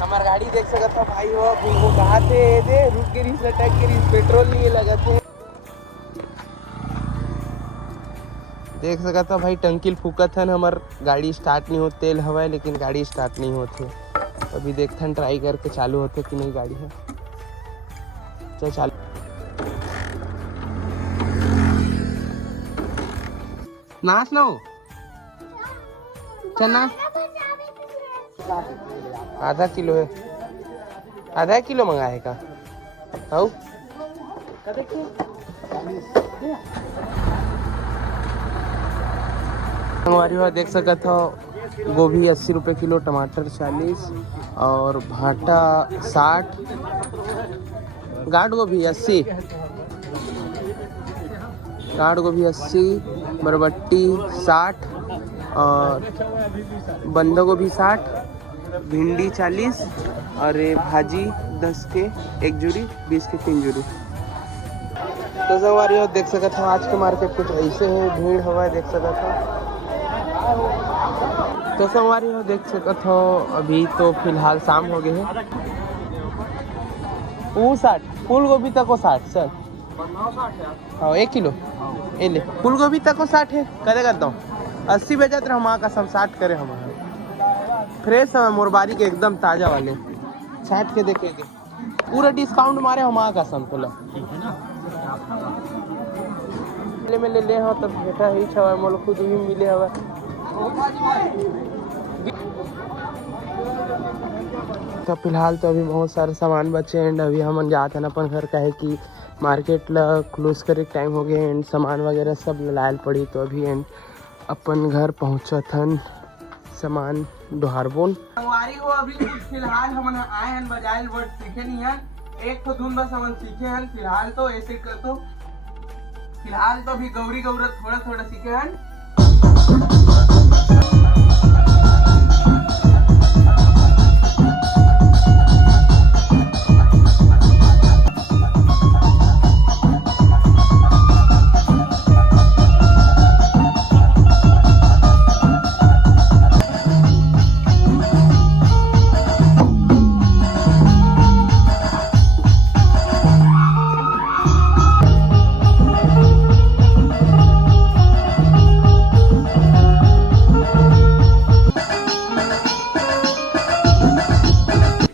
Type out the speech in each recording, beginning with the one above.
हमार गाड़ी देख सकत हो भाई हो वो कहाँ थे दे रुक के रिस लटक के रिस पेट्रोल नहीं लगा थे देख सकत हो भाई टंकिल फूकत हन हमार गाड़ी स्टार्ट नहीं हो तेल हवा लेकिन गाड़ी स्टार्ट नहीं होते अभी देखथन ट्राई करके चालू होते कि नहीं गाड़ी है चल चालू नाच ना हो चलना आधा किलो है आधा किलो मंगाए का हाँ हमारी बात देख सकत हो गोभी 80 रुपये किलो टमाटर 40 और भाटा 60 गाढ़ गोभी 80 गाढ़ गोभी 80 बरबट्टी 60 और बंधा गोभी 60 भिंडी 40 और भाजी 10 के 1 जूरी 20 के 3 जूरी। तो सवारी हो देख सकते हो आज के मार्केट कुछ ऐसे है भीड़ हवा देख सकते हो। तो सवारी हो देख सकते हो अभी तो फिलहाल शाम हो गए है वो 60 फूल गोभी तक को 60 सर हाँ 1 किलो ये ले फूल गोभी तक को 60 है कदे करता हूँ 80 बेचत रहे हम कसम 60 करे हम फ्रेश है मोरबारी के एकदम ताजा वाले 60 के देखेंगे पूरा डिस्काउंट मारे हम कसम बोला में ले हो तब बेटा ही छवा मोल खुद भी मिले हवा तो फिलहाल तो अभी बहुत सारे सामान बचे एंड अभी हम जाते हैं अपन घर का है कि मार्केट ला क्लोज करे टाइम हो गया एंड सामान वगैरह सब लायल पड़ी तो अभी एंड अपन घर पहुँचा थन सामान दोहारबोन संगवारी हो अभी फिलहाल हम आए हैं बजाइल वर्ड सीखे नहीं है एक तो धुन बस हम सीखे हैं फिलहाल तो ऐसे कर तो फिलहाल तो अभी गौरी गौरत थोड़ा थोड़ा सीखे हैं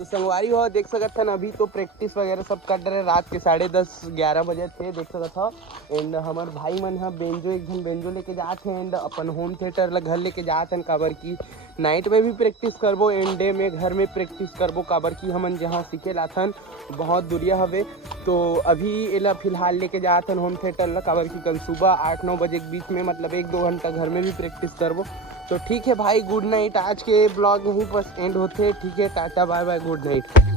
संगवारी हो देख सकते हैं अभी तो प्रैक्टिस वगैरह सब कर रहे रात के 10:30-11 बजे थे देख सकते हो एंड हमारे भाई मन है बेंजो एक दिन बेंजो लेके जाते हैं एंड अपन होम थिएटर ला घर लेके जाते हैं काबर की नाइट में भी प्रैक्टिस करबो एंड डे में घर में प्रैक्टिस करबो काबर की हमन जहाँ सीखे लाथन बहुत दूरिया हवे तो अभी एला फिलहाल लेके जाते हैं होम थिएटर ला काबर की कल सुबह 8-9 बजे के बीच में मतलब 1-2 घंटा घर में भी प्रैक्टिस करबो तो ठीक है भाई गुड नाइट आज के ब्लॉग यहीं पर एंड होते ठीक है tata bye bye good night.